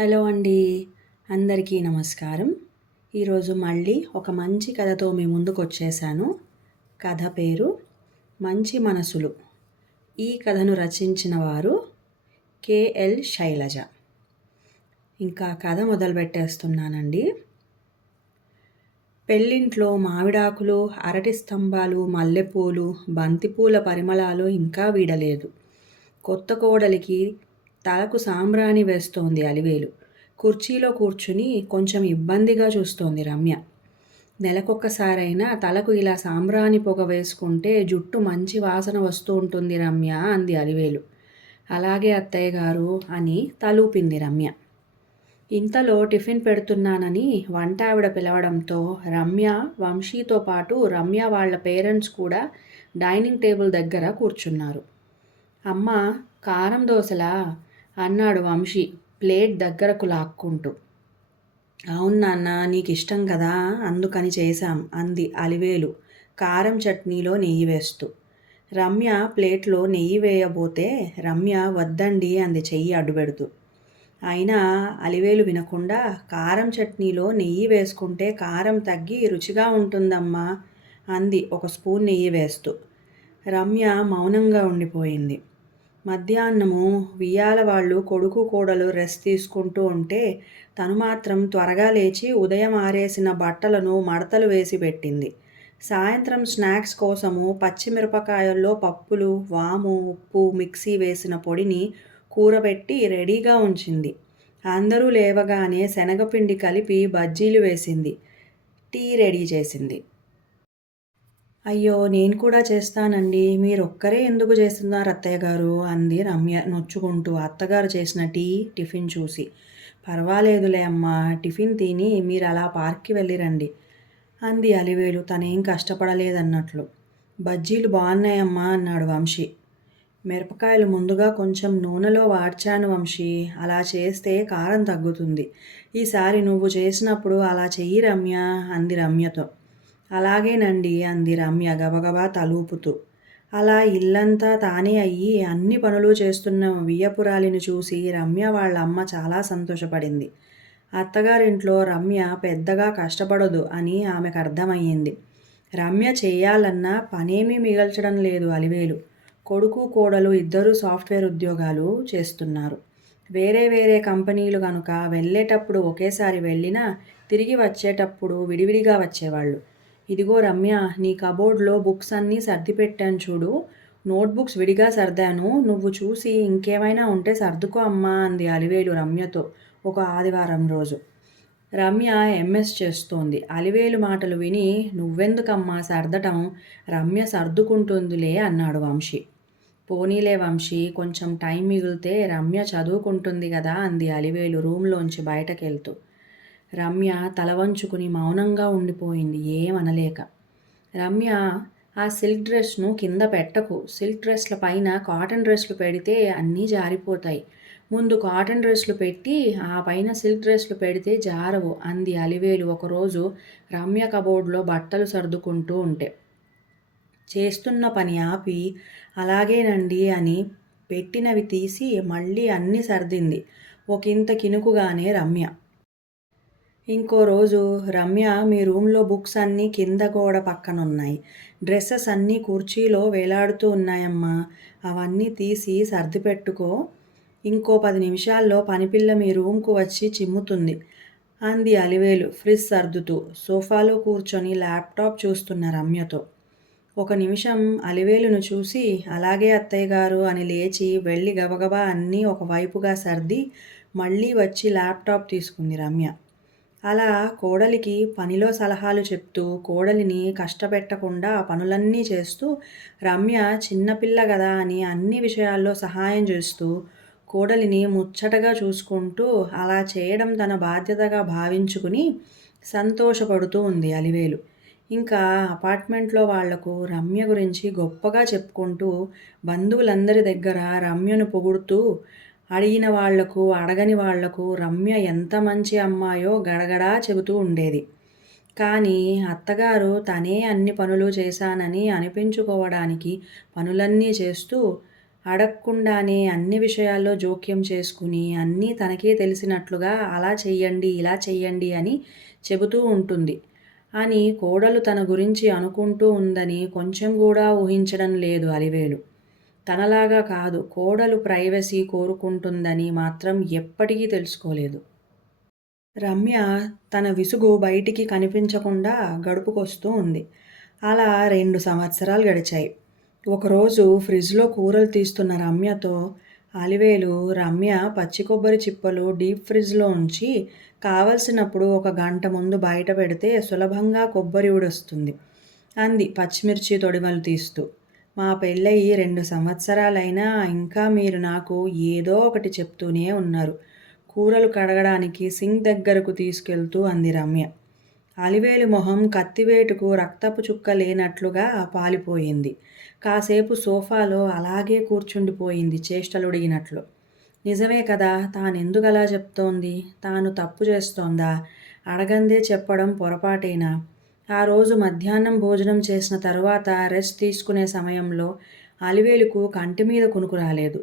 Hello అండి. అందరికీ నమస్కారం. ఈరోజు మళ్ళీ ఒక మంచి కథతో మీ ముందుకొచ్చేసాను. కథ పేరు 'మంచి మనసులు'. ఈ కథను రచించిన వారు కేఎల్ శైలజ. ఇంకా కథ మొదలుపెట్టేస్తున్నానండి. పెళ్ళింట్లో మామిడాకులు, అరటి స్తంభాలు, మల్లెపూలు, బంతిపూల పరిమళాలు ఇంకా వీడలేదు. కొత్త కోడలికి తలకు సాంబ్రాణి వేస్తోంది అలివేలు. కుర్చీలో కూర్చుని కొంచెం ఇబ్బందిగా చూస్తోంది రమ్య. నెలకొక్కసారైనా తలకు ఇలా సాంబ్రాణి పొగ వేసుకుంటే జుట్టు మంచి వాసన వస్తూ ఉంటుంది రమ్య అంది అలివేలు. అలాగే అత్తయ్య గారు అని తలూపింది రమ్య. ఇంతలో టిఫిన్ పెడుతున్నానని వంటావిడ పిలవడంతో రమ్య, వంశీతో పాటు రమ్య వాళ్ళ పేరెంట్స్ కూడా డైనింగ్ టేబుల్ దగ్గర కూర్చున్నారు. అమ్మ, కారం దోశలా అన్నాడు వంశీ ప్లేట్ దగ్గరకు లాక్కుంటూ. అవును నాన్న, నీకు ఇష్టం కదా అందుకని చేశాం అంది అలివేలు కారం చట్నీలో నెయ్యి వేస్తూ. రమ్య ప్లేట్లో నెయ్యి వేయబోతే రమ్య వద్దండి అంది చెయ్యి అడ్డుపెడుతూ. అయినా అలివేలు వినకుండా కారం చట్నీలో నెయ్యి వేసుకుంటే కారం తగ్గి రుచిగా ఉంటుందమ్మా అంది ఒక స్పూన్ నెయ్యి వేస్తూ. రమ్య మౌనంగా ఉండిపోయింది. మధ్యాహ్నము వియ్యాల వాళ్ళు కొడుకు కోడలు రెస్ట్ తీసుకుంటూ ఉంటే తను మాత్రం త్వరగా లేచి ఉదయం ఆరేసిన బట్టలను మడతలు వేసి పెట్టింది. సాయంత్రం స్నాక్స్ కోసము పచ్చిమిరపకాయల్లో పప్పులు, వాము, ఉప్పు మిక్సీ వేసిన పొడిని కూరబెట్టి రెడీగా ఉంచింది. అందరూ లేవగానే శనగపిండి కలిపి బజ్జీలు వేసింది. టీ రెడీ చేసింది. అయ్యో, నేను కూడా చేస్తానండి, మీరొక్కరే ఎందుకు చేస్తున్నారు అత్తయ్య గారు అంది రమ్య నొచ్చుకుంటూ అత్తగారు చేసిన టిఫిన్ చూసి. పర్వాలేదులే అమ్మా, టిఫిన్ తిని మీరు అలా పార్క్కి వెళ్ళిరండి అంది అలివేలు తనేం కష్టపడలేదన్నట్లు. బజ్జీలు బాగున్నాయమ్మా అన్నాడు వంశీ. మిరపకాయలు ముందుగా కొంచెం నూనెలో వాడ్చాను వంశీ, అలా చేస్తే కారం తగ్గుతుంది. ఈసారి నువ్వు చేసినప్పుడు అలా చెయ్యి రమ్య అంది రమ్యతో. అలాగేనండి అంది రమ్య గబగబా తలూపుతూ. అలా ఇల్లంతా తానే అయ్యి అన్ని పనులు చేస్తున్న వియ్యపురాలిని చూసి రమ్య వాళ్ళ అమ్మ చాలా సంతోషపడింది. అత్తగారింట్లో రమ్య పెద్దగా కష్టపడదు అని ఆమెకు అర్థమయ్యింది. రమ్య చేయాలన్నా పనేమీ మిగల్చడం లేదు అలివేలు. కొడుకు కోడలు ఇద్దరూ సాఫ్ట్వేర్ ఉద్యోగాలు చేస్తున్నారు. వేరే వేరే కంపెనీలు కనుక వెళ్ళేటప్పుడు ఒకేసారి వెళ్ళినా తిరిగి వచ్చేటప్పుడు విడివిడిగా వచ్చేవాళ్ళు. ఇదిగో రమ్య, నీ కబోర్డ్లో బుక్స్ అన్నీ సర్దిపెట్టాను చూడు. నోట్బుక్స్ విడిగా సర్దాను, నువ్వు చూసి ఇంకేమైనా ఉంటే సర్దుకో అమ్మా అంది అలివేలు రమ్యతో ఒక ఆదివారం రోజు. రమ్య ఎంఎస్ చేస్తోంది. అలివేలు మాటలు విని నువ్వెందుకమ్మా సర్దటం, రమ్య సర్దుకుంటుందిలే అన్నాడు వంశీ. పోనీలే వంశీ, కొంచెం టైం మిగిలితే రమ్య చదువుకుంటుంది కదా అంది అలివేలు రూమ్లోంచి బయటకెళ్తూ. రమ్య తల వంచుకుని మౌనంగా ఉండిపోయింది ఏమనలేక. రమ్య, ఆ సిల్క్ డ్రెస్ను కింద పెట్టకు, సిల్క్ డ్రెస్ల పైన కాటన్ డ్రెస్లు పెడితే అన్నీ జారిపోతాయి. ముందు కాటన్ డ్రెస్లు పెట్టి ఆ పైన సిల్క్ డ్రెస్లు పెడితే జారవు అంది అలివేలు ఒకరోజు రమ్య కబోర్డ్లో బట్టలు సర్దుకుంటూ ఉంటే. చేస్తున్న పని ఆపి అలాగేనండి అని పెట్టినవి తీసి మళ్ళీ అన్నీ సర్దింది ఒకంత కినుకుగానే రమ్య. ఇంకో రోజు రమ్య, మీ రూమ్లో బుక్స్ అన్నీ కింద గోడ పక్కనున్నాయి. డ్రెస్సెస్ అన్నీ కుర్చీలో వేలాడుతూ ఉన్నాయమ్మా, అవన్నీ తీసి సర్దిపెట్టుకో. ఇంకో 10 నిమిషాల్లో పనిపిల్ల మీ రూమ్కు వచ్చి చిమ్ముతుంది అంది అలివేలు ఫ్రిజ్ సర్దుతూ సోఫాలో కూర్చొని ల్యాప్టాప్ చూస్తున్న రమ్యతో. ఒక నిమిషం అలివేలును చూసి అలాగే అత్తయ్య గారు అని లేచి వెళ్ళి గబగబా అన్నీ ఒకవైపుగా సర్ది మళ్ళీ వచ్చి ల్యాప్టాప్ తీసుకుంది రమ్య. అలా కోడలికి పనిలో సలహాలు చెప్తూ కోడలిని కష్టపెట్టకుండా పనులన్నీ చేస్తూ రమ్య చిన్నపిల్ల కదా అని అన్ని విషయాల్లో సహాయం చేస్తూ కోడలిని ముచ్చటగా చూసుకుంటూ అలా చేయడం తన బాధ్యతగా భావించుకుని సంతోషపడుతూ ఉంది అలివేలు. ఇంకా అపార్ట్మెంట్లో వాళ్లకు రమ్య గురించి గొప్పగా చెప్పుకుంటూ బంధువులందరి దగ్గర రమ్యను పొగుడుతూ అడిగిన వాళ్లకు అడగని వాళ్లకు రమ్య ఎంత మంచి అమ్మాయో గడగడా చెబుతూ ఉండేది. కానీ అత్తగారు తనే అన్ని పనులు చేశానని అనిపించుకోవడానికి పనులన్నీ చేస్తూ అడగకుండానే అన్ని విషయాల్లో జోక్యం చేసుకుని అన్నీ తనకే తెలిసినట్లుగా అలా చెయ్యండి, ఇలా చెయ్యండి అని చెబుతూ ఉంటుంది అని కోడలు తన గురించి అనుకుంటూ ఉందని కొంచెం కూడా ఊహించడం లేదు అలివేలు. తనలాగా కాదు, కోడలు ప్రైవసీ కోరుకుంటుందని మాత్రం ఎప్పటికీ తెలుసుకోలేదు. రమ్య తన విసుగు బయటికి కనిపించకుండా గడుపుకొస్తూ ఉంది. అలా 2 సంవత్సరాలు గడిచాయి. ఒకరోజు ఫ్రిడ్జ్‌లో కూరలు తీస్తున్న రమ్యతో అలివేలు, రమ్య పచ్చి కొబ్బరి చిప్పలు డీప్ ఫ్రిడ్జ్‌లో ఉంచి కావలసినప్పుడు ఒక గంట ముందు బయట పెడితే సులభంగా కొబ్బరి ఊడొస్తుంది అంది పచ్చిమిర్చి తొడిమలు తీస్తూ. మా పెళ్ళయి 2 సంవత్సరాలైనా ఇంకా మీరు నాకు ఏదో ఒకటి చెప్తూనే ఉన్నారు. కూరలు కడగడానికి సింక్ దగ్గరకు తీసుకెళ్తూ అంది రమ్య. అలివేలు మొహం కత్తివేటుకు రక్తపు చుక్క లేనట్లుగా పాలిపోయింది. కాసేపు సోఫాలో అలాగే కూర్చుండిపోయింది చేష్టలుడిగినట్లు. నిజమే కదా, తానెందుకలా చెప్తోంది? తాను తప్పు చేస్తోందా? అడగందే చెప్పడం పొరపాటేనా? ఆ రోజు మధ్యాహ్నం భోజనం చేసిన తరువాత రెస్ట్ తీసుకునే సమయంలో అలివేలుకు కంటిమీద కునుకు రాలేదు.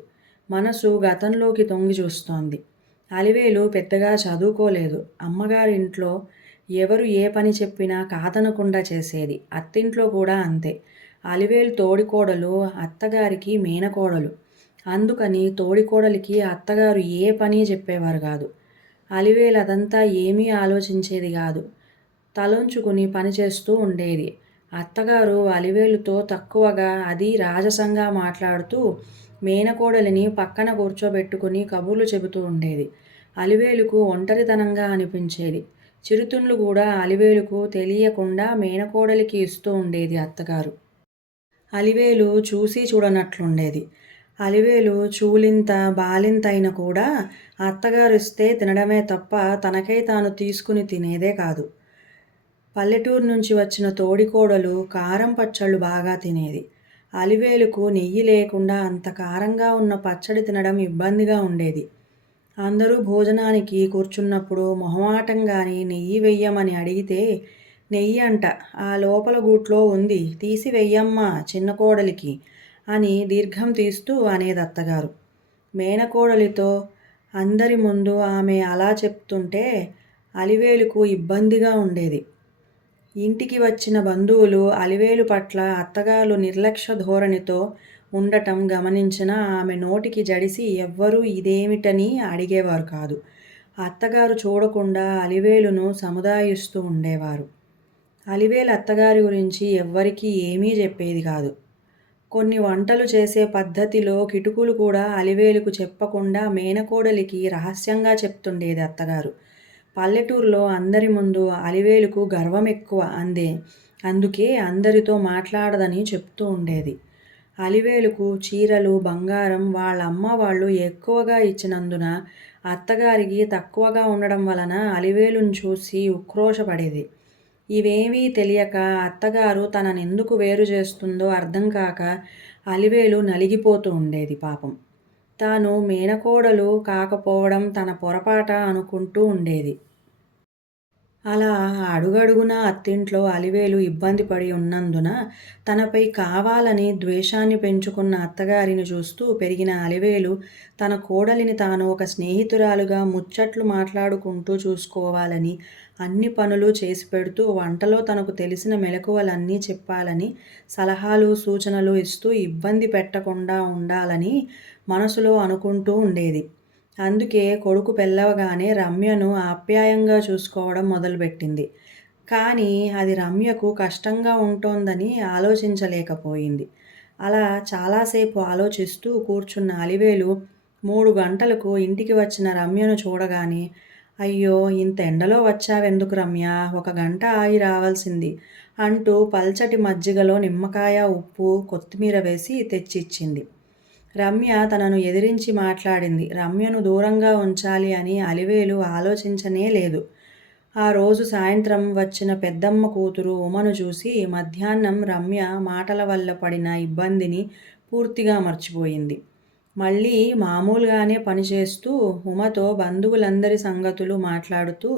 మనసు గతంలోకి తొంగి చూస్తోంది. అలివేలు పెద్దగా చదువుకోలేదు. అమ్మగారింట్లో ఎవరు ఏ పని చెప్పినా కాదనకుండా చేసేది. అత్తింట్లో కూడా అంతే. అలివేలు తోడికోడలు, అత్తగారికి మేనకోడలు. అందుకని తోడికోడలికి అత్తగారు ఏ పని చెప్పేవారు కాదు. అలివేలు అదంతా ఏమీ ఆలోచించేది కాదు. తలొంచుకుని పనిచేస్తూ ఉండేది. అత్తగారు అలివేలుతో తక్కువగా, అది రాజసంగా మాట్లాడుతూ మేనకోడలిని పక్కన కూర్చోబెట్టుకుని కబుర్లు చెబుతూ ఉండేది. అలివేలుకు ఒంటరితనంగా అనిపించేది. చిరుతిండ్లు కూడా అలివేలుకు తెలియకుండా మేనకోడలికి ఇస్తూ ఉండేది అత్తగారు. అలివేలు చూసి చూడనట్లుండేది. అలివేలు చూలింత బాలింతైన కూడా అత్తగారిస్తే తినడమే తప్ప తనకై తాను తీసుకుని తినేదే కాదు. పల్లెటూరు నుంచి వచ్చిన తోడికోడలు కారం పచ్చళ్ళు బాగా తినేది. అలివేలుకు నెయ్యి లేకుండా అంత కారంగా ఉన్న పచ్చడి తినడం ఇబ్బందిగా ఉండేది. అందరూ భోజనానికి కూర్చున్నప్పుడు మొహమాటంగాని నెయ్యి వెయ్యమని అడిగితే, నెయ్యి అంట, ఆ లోపల గూట్లో ఉంది, తీసి వెయ్యమ్మా చిన్న కోడలికి అని దీర్ఘం తీస్తూ అనేది అత్తగారు. మేనకోడలితో అందరి ముందు ఆమె అలా చెప్తుంటే అలివేలుకు ఇబ్బందిగా ఉండేది. ఇంటికి వచ్చిన బంధువులు అలివేలు పట్ల అత్తగారు నిర్లక్ష్య ధోరణితో ఉండటం గమనించిన ఆమె నోటికి జడిసి ఎవ్వరూ ఇదేమిటని అడిగేవారు కాదు. అత్తగారు చూడకుండా అలివేలును సముదాయిస్తూ ఉండేవారు. అలివేలు అత్తగారి గురించి ఎవ్వరికీ ఏమీ చెప్పేది కాదు. కొన్ని వంటలు చేసే పద్ధతిలో కిటుకులు కూడా అలివేలుకు చెప్పకుండా మేనకోడలికి రహస్యంగా చెప్తుండేది అత్తగారు. పల్లెటూరులో అందరి ముందు అలివేలుకు గర్వం ఎక్కువ అందుకే అందరితో మాట్లాడదని చెప్తూ ఉండేది. అలివేలుకు చీరలు, బంగారం వాళ్ళ అమ్మ వాళ్ళు ఎక్కువగా ఇచ్చినందున అత్తగారికి తక్కువగా ఉండడం వలన అలివేలును చూసి ఉక్రోషపడేది. ఇవేమీ తెలియక అత్తగారు తననెందుకు వేరు చేస్తుందో అర్థం కాక అలివేలు నలిగిపోతూ ఉండేది పాపం. తాను మేనకోడలు కాకపోవడం తన పొరపాట అనుకుంటూ ఉండేది. అలా అడుగడుగునా అత్తింట్లో అలివేలు ఇబ్బంది పడి ఉన్నందున తనపై కావాలని ద్వేషాన్ని పెంచుకున్న అత్తగారిని చూస్తూ పెరిగిన అలివేలు తన కోడలిని తాను ఒక స్నేహితురాలుగా ముచ్చట్లు మాట్లాడుకుంటూ చూసుకోవాలని, అన్ని పనులు చేసి పెడుతూ వంటలో తనకు తెలిసిన మెలకువలన్నీ చెప్పాలని, సలహాలు సూచనలు ఇస్తూ ఇబ్బంది పెట్టకుండా ఉండాలని మనసులో అనుకుంటూ ఉండేది. అందుకే కొడుకు పెళ్ళవగానే రమ్యను ఆప్యాయంగా చూసుకోవడం మొదలుపెట్టింది. కానీ అది రమ్యకు కష్టంగా ఉంటోందని ఆలోచించలేకపోయింది. అలా చాలాసేపు ఆలోచిస్తూ కూర్చున్న అలివేలు 3 గంటలకు ఇంటికి వచ్చిన రమ్యను చూడగానే, అయ్యో, ఇంత ఎండలో వచ్చావెందుకు రమ్య, ఒక గంట ఆగి రావాల్సింది అంటూ పల్చటి మజ్జిగలో నిమ్మకాయ, ఉప్పు, కొత్తిమీర వేసి తెచ్చిచ్చింది. రమ్య తనను ఎదిరించి మాట్లాడింది. రమ్యను దూరంగా ఉంచాలి అని అలివేలు ఆలోచించనే లేదు. ఆ రోజు సాయంత్రం వచ్చిన పెద్దమ్మ కూతురు ఉమను చూసి మధ్యాహ్నం రమ్య మాటల వల్ల పడిన ఇబ్బందిని పూర్తిగా మర్చిపోయింది. మళ్ళీ మామూలుగానే పనిచేస్తూ ఉమతో బంధువులందరి సంగతులు మాట్లాడుతూ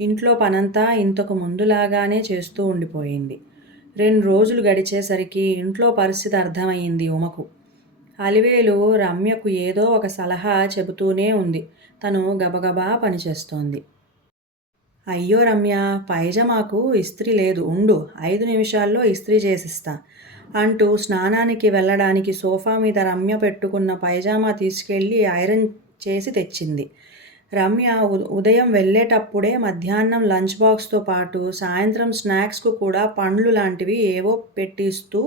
ఇంట్లో పనంతా ఇంతకు ముందులాగానే చేస్తూ ఉండిపోయింది. 2 రోజులు గడిచేసరికి ఇంట్లో పరిస్థితి అర్థమయ్యింది ఉమకు. అలివేలు రమ్యకు ఏదో ఒక సలహా చెబుతూనే ఉంది. తను గబగబా పనిచేస్తోంది. అయ్యో రమ్య, పైజమాకు ఇస్త్రీ లేదు, ఉండు, 5 నిమిషాల్లో ఇస్త్రీ చేసిస్తా అంటూ స్నానానికి వెళ్ళడానికి సోఫా మీద రమ్య పెట్టుకున్న పైజామా తీసుకెళ్ళి ఐరన్ చేసి తెచ్చింది. రమ్య ఉదయం వెళ్ళేటప్పుడే మధ్యాహ్నం లంచ్ బాక్స్తో పాటు సాయంత్రం స్నాక్స్కు కూడా పండ్లు లాంటివి ఏవో పెట్టిస్తూ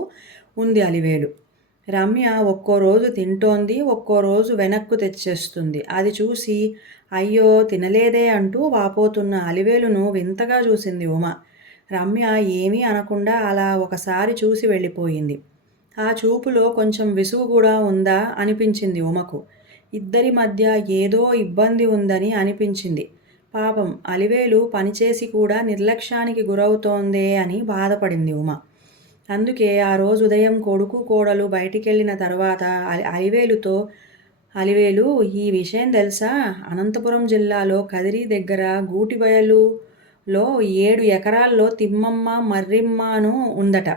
ఉంది అలివేలు. రమ్య ఒక్కో రోజు తింటోంది, ఒక్కో రోజు వెనక్కు తెచ్చేస్తుంది. అది చూసి అయ్యో తినలేదే అంటూ వాపోతున్న అలివేలును వింతగా చూసింది ఉమ. రమ్య ఏమీ అనకుండా అలా ఒకసారి చూసి వెళ్ళిపోయింది. ఆ చూపులో కొంచెం విసుగు కూడా ఉందా అనిపించింది ఉమకు. ఇద్దరి మధ్య ఏదో ఇబ్బంది ఉందని అనిపించింది. పాపం అలివేలు పనిచేసి కూడా నిర్లక్ష్యానికి గురవుతోందే అని బాధపడింది ఉమ. అందుకే ఆ రోజు ఉదయం కొడుకు కోడలు బయటికెళ్ళిన తర్వాత అలివేలుతో, అలివేలు, ఈ విషయం తెలుసా? అనంతపురం జిల్లాలో కదిరి దగ్గర గూటిబయలులో 7 ఎకరాల్లో తిమ్మమ్మ మర్రిమ్మను ఉందట.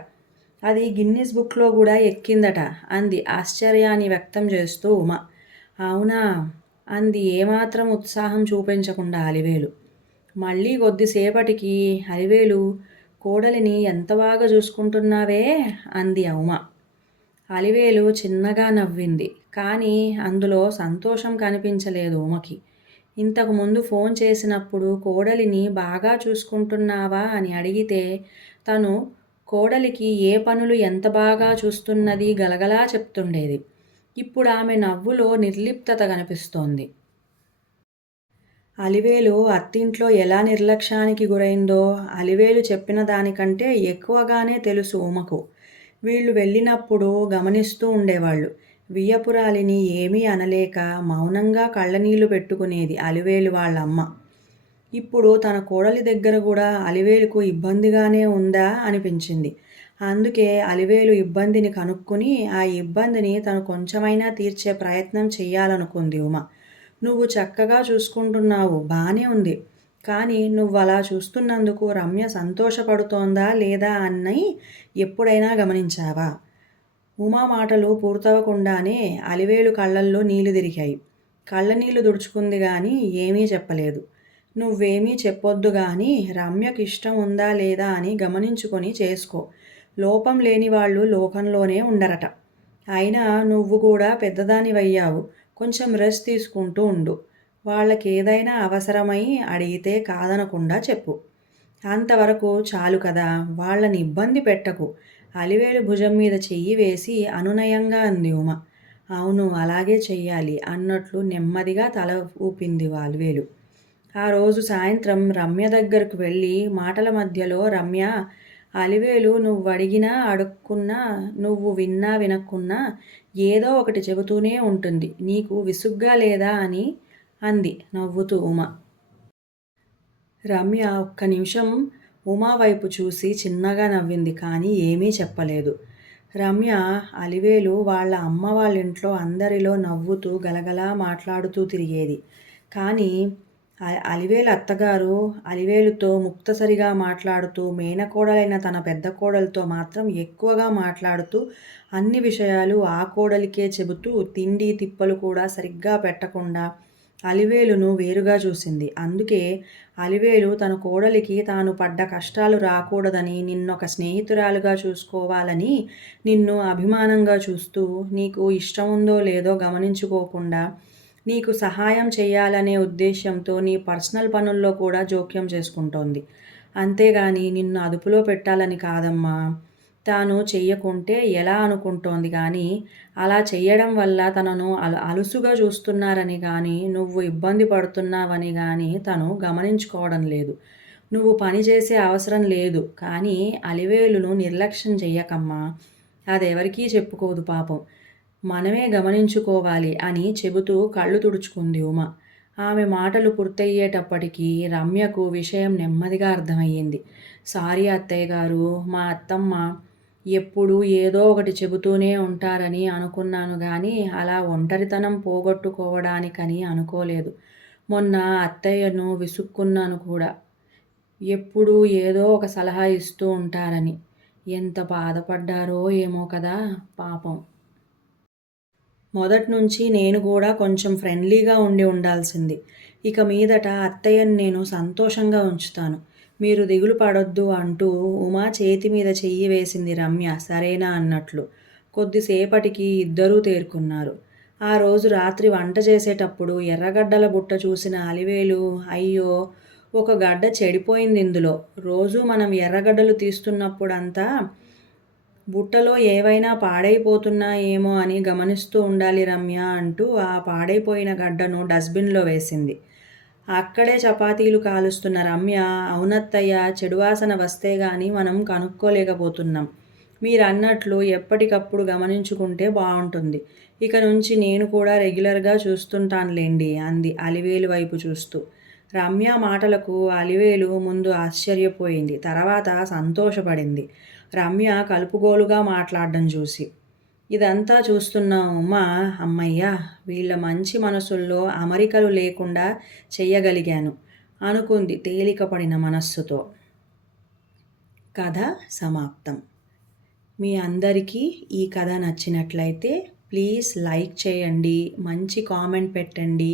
అది గిన్నిస్ బుక్లో కూడా ఎక్కిందట అంది ఆశ్చర్యాన్ని వ్యక్తం చేస్తూ ఉమ. అవునా అంది ఏమాత్రం ఉత్సాహం చూపించకుండా అలివేలు. మళ్ళీ కొద్దిసేపటికి అలివేలు, కోడలిని ఎంత బాగా చూసుకుంటున్నావే అంది ఉమ. అలివేలు చిన్నగా నవ్వింది. కానీ అందులో సంతోషం కనిపించలేదు ఉమకి. ఇంతకుముందు ఫోన్ చేసినప్పుడు కోడలిని బాగా చూసుకుంటున్నావా అని అడిగితే తను కోడలికి ఏ పనులు ఎంత బాగా చూస్తున్నది గలగలా చెప్తుండేది. ఇప్పుడు ఆమె నవ్వులో నిర్లిప్తత కనిపిస్తోంది. అలివేలు అత్తింట్లో ఎలా నిర్లక్ష్యానికి గురైందో అలివేలు చెప్పిన దానికంటే ఎక్కువగానే తెలుసు ఉమకు. వీళ్ళు వెళ్ళినప్పుడు గమనిస్తూ ఉండేవాళ్ళు. వియ్యపురాలిని ఏమీ అనలేక మౌనంగా కళ్ళనీళ్లు పెట్టుకునేది అలివేలు వాళ్ళమ్మ. ఇప్పుడు తన కోడలి దగ్గర కూడా అలివేలుకు ఇబ్బందిగానే ఉందా అనిపించింది. అందుకే అలివేలు ఇబ్బందిని కనుక్కుని ఆ ఇబ్బందిని తను కొంచెమైనా తీర్చే ప్రయత్నం చెయ్యాలనుకుంది ఉమ. నువ్వు చక్కగా చూసుకుంటున్నావు, బానే ఉంది. కానీ నువ్వలా చూస్తున్నందుకు రమ్య సంతోషపడుతోందా లేదా అని ఎప్పుడైనా గమనించావా? ఉమా మాటలు పూర్తవకుండానే అలివేలు కళ్ళల్లో నీళ్లు తిరిగాయి. కళ్ళనీళ్లు తుడుచుకుంది గాని ఏమీ చెప్పలేదు. నువ్వేమీ చెప్పొద్దు గాని రమ్యకి ఇష్టం ఉందా లేదా అని గమనించుకొని చేసుకో. లోపం లేని వాళ్ళు లోకంలోనే ఉండరట. అయినా నువ్వు కూడా పెద్దదానివయ్యావు, కొంచెం రెస్ట్ తీసుకుంటూ ఉండు. వాళ్ళకేదైనా అవసరమై అడిగితే కాదనకుండా చెప్పు. అంతవరకు చాలు కదా, వాళ్ళని ఇబ్బంది పెట్టకు. అలివేలు భుజం మీద చెయ్యి వేసి అనునయంగా అంది ఉమ. అవును, అలాగే చెయ్యాలి అన్నట్లు నెమ్మదిగా తల ఊపింది అలివేలు. ఆ రోజు సాయంత్రం రమ్య దగ్గరకు వెళ్ళి మాటల మధ్యలో, రమ్య, అలివేలు నువ్వడిగినా అడుక్కున్నా, నువ్వు విన్నా వినక్కున్నా ఏదో ఒకటి చెబుతూనే ఉంటుంది. నీకు విసుగ్గా లేదా అని అంది నవ్వుతూ ఉమ. రమ్య ఒక్క నిమిషం ఉమా వైపు చూసి చిన్నగా నవ్వింది. కానీ ఏమీ చెప్పలేదు. రమ్య అలివేలు వాళ్ళ అమ్మ వాళ్ళింట్లో అందరిలో నవ్వుతూ గలగలా మాట్లాడుతూ తిరిగేది. కానీ అలివేలు అత్తగారు అలివేలుతో ముక్తసరిగా మాట్లాడుతూ, మేనకోడలైన తన పెద్ద కోడలతో మాత్రం ఎక్కువగా మాట్లాడుతూ అన్ని విషయాలు ఆ కోడలికే చెబుతూ తిండి తిప్పలు కూడా సరిగ్గా పెట్టకుండా అలివేలును వేరుగా చూసింది. అందుకే అలివేలు తన కోడలికి తాను పడ్డ కష్టాలు రాకూడదని, నిన్నొక స్నేహితురాలుగా చూసుకోవాలని, నిన్ను అభిమానంగా చూస్తూ, నీకు ఇష్టముందో లేదో గమనించుకోకుండా నీకు సహాయం చేయాలనే ఉద్దేశ్యంతో నీ పర్సనల్ పనుల్లో కూడా జోక్యం చేసుకుంటోంది. అంతేగాని నిన్ను అదుపులో పెట్టాలని కాదమ్మా. తాను చెయ్యకుంటే ఎలా అనుకుంటోంది కానీ అలా చెయ్యడం వల్ల తనను అలుసుగా చూస్తున్నారని కానీ, నువ్వు ఇబ్బంది పడుతున్నావని కానీ తను గమనించుకోవడం లేదు. నువ్వు పని చేసే అవసరం లేదు. కానీ అలివేలును నిర్లక్ష్యం చెయ్యకమ్మా. అదెవరికీ చెప్పుకోదు పాపం. మనమే గమనించుకోవాలి అని చెబుతూ కళ్ళు తుడుచుకుంది ఉమ. ఆమె మాటలు పూర్తయ్యేటప్పటికీ రమ్యకు విషయం నెమ్మదిగా అర్థమయ్యింది. సారీ అత్తయ్య గారు, మా అత్తమ్మ ఎప్పుడూ ఏదో ఒకటి చెబుతూనే ఉంటారని అనుకున్నాను కానీ అలా ఒంటరితనం పోగొట్టుకోవడానికని అనుకోలేదు. మొన్న అత్తయ్యను విసుక్కున్నాను కూడా. ఎప్పుడూ ఏదో ఒక సలహా ఇస్తూ ఉంటారని. ఎంత బాధపడ్డారో ఏమో కదా పాపం. మొదటి నుంచి నేను కూడా కొంచెం ఫ్రెండ్లీగా ఉండి ఉండాల్సింది. ఇక మీదట అత్తయ్యని నేను సంతోషంగా ఉంచుతాను. మీరు దిగులు పడొద్దు అంటూ ఉమా చేతి మీద చెయ్యి వేసింది రమ్య సరేనా అన్నట్లు. కొద్దిసేపటికి ఇద్దరూ తేరుకున్నారు. ఆ రోజు రాత్రి వంట చేసేటప్పుడు ఎర్రగడ్డల బుట్ట చూసిన అలివేలు అయ్యో! ఒక గడ్డ చెడిపోయింది ఇందులో. రోజూ మనం ఎర్రగడ్డలు తీస్తున్నప్పుడంతా బుట్టలో ఏవైనా పాడైపోతున్నాయేమో అని గమనిస్తూ ఉండాలి రమ్య అంటూ ఆ పాడైపోయిన గడ్డను డస్ట్‌బిన్‌లో వేసింది. అక్కడే చపాతీలు కాలుస్తున్న రమ్య అవునత్తయ్య చెడు వాసన వస్తే గానీ మనం కనుక్కోలేకపోతున్నాం. మీరన్నట్లు ఎప్పటికప్పుడు గమనించుకుంటే బావుంటుంది. ఇక నుంచి నేను కూడా రెగ్యులర్‌గా చూస్తుంటానులెండి అంది అలివేలు వైపు చూస్తూ. రమ్య మాటలకు అలివేలు ముందు ఆశ్చర్యపోయింది. తర్వాత సంతోషపడింది. రమ్య కలుపుగోలుగా మాట్లాడడం చూసి. ఇదంతా చూస్తున్న ఉమా హమ్మయ్య! వీళ్ళ మంచి మనసుల్లో అమరికలు లేకుండా చెయ్యగలిగాను అనుకుంది తేలికపడిన మనస్సుతో. కథ సమాప్తం. మీ అందరికీ ఈ కథ నచ్చినట్లయితే ప్లీజ్ లైక్ చేయండి, మంచి కామెంట్ పెట్టండి,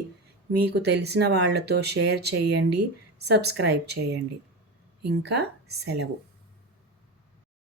మీకు తెలిసిన వాళ్ళతో షేర్ చేయండి, సబ్స్క్రైబ్ చేయండి. ఇంకా సెలవు.